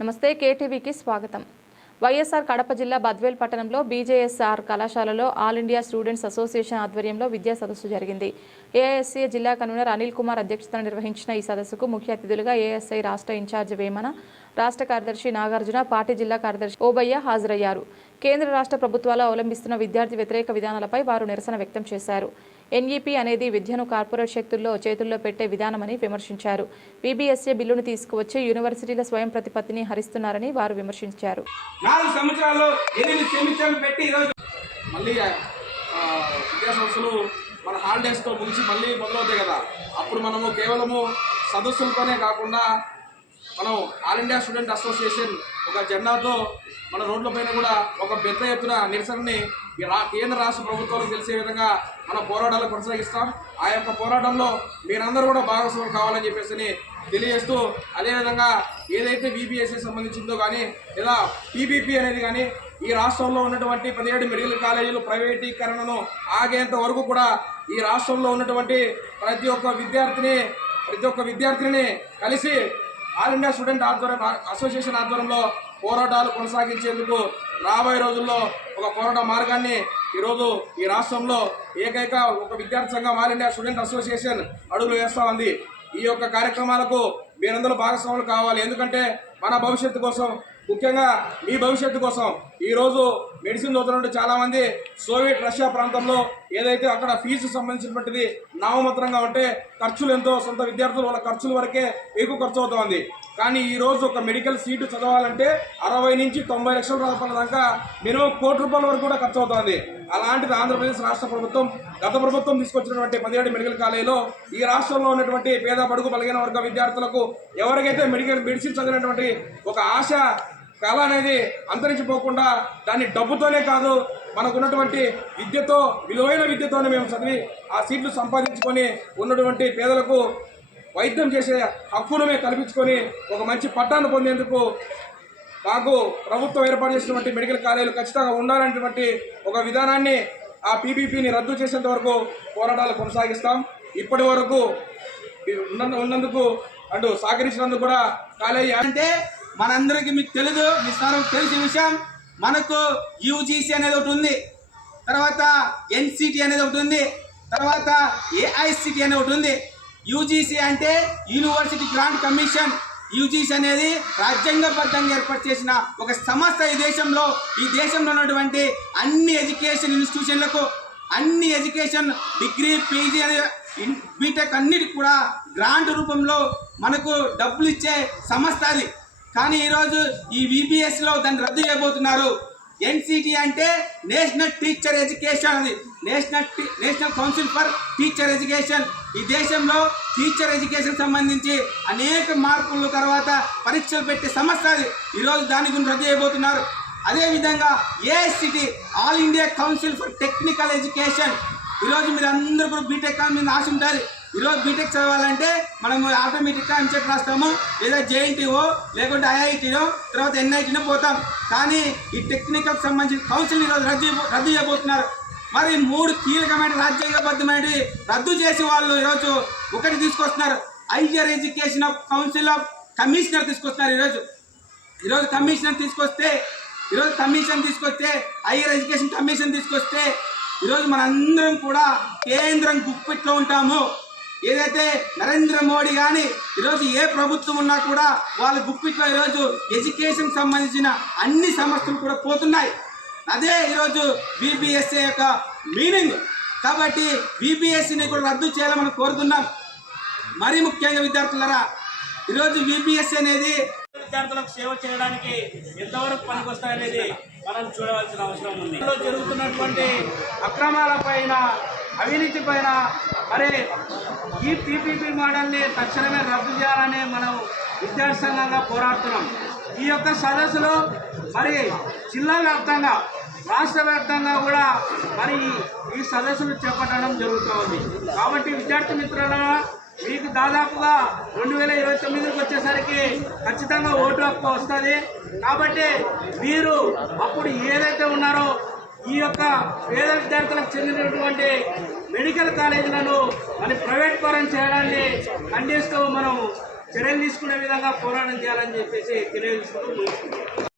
నమస్తే కేటీవీకి స్వాగతం. వైఎస్ఆర్ కడప జిల్లా బద్వేల్ పట్టణంలో బీజేఎస్ఆర్ కళాశాలలో ఆల్ ఇండియా స్టూడెంట్స్ అసోసియేషన్ ఆధ్వర్యంలో విద్యా సదస్సు జరిగింది. ఏఐఎస్సీ జిల్లా కన్వీనర్ అనిల్ కుమార్ అధ్యక్షతన నిర్వహించిన ఈ సదస్సుకు ముఖ్య అతిథులుగా ఏఎస్ఐ రాష్ట్ర ఇన్ఛార్జ్ వేమన, రాష్ట్ర కార్యదర్శి నాగార్జున, పార్టీ జిల్లా కార్యదర్శి ఓబయ్య హాజరయ్యారు. కేంద్ర రాష్ట్ర ప్రభుత్వాలు అవలంబిస్తున్న విద్యార్థి వ్యతిరేక విధానాలపై వారు నిరసన వ్యక్తం చేశారు. ఎన్ఈపీ అనేది విద్యను కార్పొరేట్ శక్తుల్లో చేతుల్లో పెట్టే విధానమని విమర్శించారు. బీబీఎస్ఏ బిల్లును తీసుకువచ్చి యూనివర్సిటీల స్వయం ప్రతిపత్తిని హరిస్తున్నారని వారు విమర్శించారు. 4 సంవత్సరాల్లో 8 సెమిస్టర్లు పెట్టి ఈరోజు మళ్ళీ విద్యా సంస్థలు మన హాలిడేస్తో ముగిసి మళ్ళీ మొదలవుతాయి కదా. అప్పుడు మనము కేవలము సదస్సులతోనే కాకుండా మనం ఆల్ ఇండియా స్టూడెంట్ అసోసియేషన్ ఒక జెండాతో మన రోడ్లపైన కూడా ఒక పెద్ద ఎత్తున నిరసనని కేంద్ర రాష్ట్ర ప్రభుత్వాలకు తెలిసే విధంగా మన పోరాటాలు కొనసాగిస్తాం. ఆ యొక్క పోరాటంలో మీరందరూ కూడా భాగస్వామ్యం కావాలని చెప్పేసి తెలియజేస్తూ, అదేవిధంగా ఏదైతే బీబీఎస్ఏ సంబంధించిందో కానీ లేదా పీపీపీ అనేది కానీ ఈ రాష్ట్రంలో ఉన్నటువంటి 17 మెడికల్ కాలేజీలు ప్రైవేటీకరణను ఆగేంత వరకు కూడా ఈ రాష్ట్రంలో ఉన్నటువంటి ప్రతి ఒక్క విద్యార్థిని కలిసి ఆల్ ఇండియా స్టూడెంట్ అసోసియేషన్ ఆధ్వర్యంలో పోరాటాలు కొనసాగించేందుకు రాబోయే రోజుల్లో ఒక పోరాట మార్గాన్ని ఈరోజు ఈ రాష్ట్రంలో ఏకైక ఒక విద్యార్థి సంఘం ఆల్ ఇండియా స్టూడెంట్ అసోసియేషన్ అడుగులు వేస్తూ ఉంది. ఈ యొక్క కార్యక్రమాలకు మీరందరూ భాగస్వాములు కావాలి. ఎందుకంటే మన భవిష్యత్తు కోసం, ముఖ్యంగా మీ భవిష్యత్తు కోసం ఈరోజు మెడిసిన్ చదువుతున్నట్టు చాలామంది సోవియట్ రష్యా ప్రాంతంలో ఏదైతే అక్కడ ఫీజు సంబంధించినటువంటిది నామమాత్రంగా ఉంటే ఖర్చులు ఎంతో, సొంత విద్యార్థులు వాళ్ళ ఖర్చుల వరకే ఎక్కువ ఖర్చు అవుతుంది. కానీ ఈరోజు ఒక మెడికల్ సీటు చదవాలంటే 60 నుంచి 90 లక్షల రూపాయల దాకా మినిమం ₹1 కోటి వరకు కూడా ఖర్చు అవుతుంది. అలాంటిది ఆంధ్రప్రదేశ్ రాష్ట్ర ప్రభుత్వం గత ప్రభుత్వం తీసుకొచ్చినటువంటి 17 మెడికల్ కాలేజీలో ఈ రాష్ట్రంలో ఉన్నటువంటి పేద బడుగు బలహీన వర్గ విద్యార్థులకు ఎవరికైతే మెడిసిన్ చదివినటువంటి ఒక ఆశ కళ అనేది అంతరించిపోకుండా దాన్ని డబ్బుతోనే కాదు, మనకున్నటువంటి విద్యతో, విలువైన విద్యతోనే మేము చదివి ఆ సీట్లు సంపాదించుకొని ఉన్నటువంటి పేదలకు వైద్యం చేసే హక్కును మేము కల్పించుకొని ఒక మంచి పట్టాన్ని పొందేందుకు మాకు ప్రభుత్వం ఏర్పాటు చేసినటువంటి మెడికల్ కాలేజీలు ఖచ్చితంగా ఉండాలనేటువంటి ఒక విధానాన్ని, ఆ పీపీపీని రద్దు చేసేంత వరకు పోరాటాలు కొనసాగిస్తాం. ఇప్పటి వరకు ఉన్నందుకు అంటూ సహకరించినందుకు కూడా కాలేజీ అంటే మనందరికీ మీకు తెలియదు, మీ స్థానం తెలిసిన విషయం, మనకు యూజీసీ అనేది ఒకటి ఉంది, తర్వాత ఎన్సిటీ అనేది ఒకటి ఉంది, తర్వాత ఏఐసిటీ అనేది ఒకటి ఉంది. యూజీసీ అంటే యూనివర్సిటీ గ్రాంట్ కమిషన్. యూజీసీ అనేది రాజ్యాంగబద్ధంగా ఏర్పాటు చేసిన ఒక సంస్థ. ఈ దేశంలో ఉన్నటువంటి అన్ని ఎడ్యుకేషన్ ఇన్స్టిట్యూషన్లకు, అన్ని ఎడ్యుకేషన్ డిగ్రీ, పీజీ అనే బీటెక్ అన్నిటికి కూడా గ్రాంట్ రూపంలో మనకు డబ్బులు ఇచ్చే సంస్థ అది. కానీ ఈరోజు ఈ బీబీఎస్లో దాన్ని రద్దు చేయబోతున్నారు. ఎన్సిటీ అంటే నేషనల్ టీచర్ ఎడ్యుకేషన్, అది national council for teacher education. ఈ దేశంలో టీచర్ ఎడ్యుకేషన్ సంబంధించి అనేక మార్పుల తర్వాత పరీక్షలు పెట్టే సంస్థ అది. ఈరోజు దాని గురించి రద్దు చేయబోతున్నారు. అదేవిధంగా AICTE, all India council for technical education. ఈరోజు మీరు అందరూ కూడా బీటెక్ మీద ఆశ ఉంటుంది. ఈరోజు బీటెక్ చదవాలంటే మనం ఆటోమేటిక్గా ఎంసెట్ రాస్తాము, లేదా జేఎన్టీఓ లేకుంటే ఐఐటీలో, తర్వాత ఎన్ఐటీలో పోతాం. కానీ ఈ టెక్నికల్ సంబంధించిన కౌన్సిల్ ఈరోజు రద్దు చేయబోతున్నారు. మరి 3 కీలకమైన రాజ్యాంగబద్ధమైన రద్దు చేసి వాళ్ళు ఈరోజు ఒకటి తీసుకొస్తున్నారు, higher education of council of commissioner తీసుకొస్తున్నారు. ఈరోజు కమిషన్ తీసుకొస్తే హైయర్ ఎడ్యుకేషన్ కమిషన్ తీసుకొస్తే ఈరోజు మనందరం కూడా కేంద్రం గుప్పిట్లో ఉంటాము. ఏదైతే నరేంద్ర మోడీ కానీ ఈరోజు ఏ ప్రభుత్వం ఉన్నా కూడా వాళ్ళ గుప్పిట్లో ఈరోజు ఎడ్యుకేషన్ సంబంధించిన అన్ని సమస్యలు కూడా పోతున్నాయి. అదే ఈరోజు బీబీఎస్ఏ యొక్క మీనింగ్. కాబట్టి బీబీఎస్సీని కూడా రద్దు చేయాలని మనం కోరుతున్నాం. మరీ ముఖ్యంగా విద్యార్థులరా, ఈరోజు బీబీఎస్సీ అనేది విద్యార్థులకు సేవ చేయడానికి ఎంతవరకు పనికొస్తాయనేది మనం చూడవలసిన అవసరం ఉంది. జరుగుతున్నటువంటి అక్రమాలపైన, అవినీతి పైన మరి ఈ పీపీపీ మోడల్ని తక్షణమే రద్దు చేయాలని మనం విద్యార్థి సంఘంగా పోరాడుతున్నాం. ఈ యొక్క సదస్సులో మరి జిల్లా వ్యాప్తంగా, రాష్ట్ర వ్యాప్తంగా కూడా మరి ఈ సదస్సులు చేపట్టడం జరుగుతూ ఉంది. కాబట్టి విద్యార్థి మిత్రులారా, మీకు దాదాపుగా 2029కి వచ్చేసరికి ఖచ్చితంగా ఓటు హక్కు వస్తుంది. కాబట్టి మీరు అప్పుడు ఏదైతే ఉన్నారో ఈ యొక్క పేద విద్యార్థులకు చెందినటువంటి మెడికల్ కాలేజీలను మరి ప్రైవేట్ పరం చేయడాన్ని ఖండిస్తూ మనం చర్యలు తీసుకునే విధంగా పోరాటం చేయాలని చెప్పేసి తెలియజేసుకుంటూ ముగిస్తున్నాం.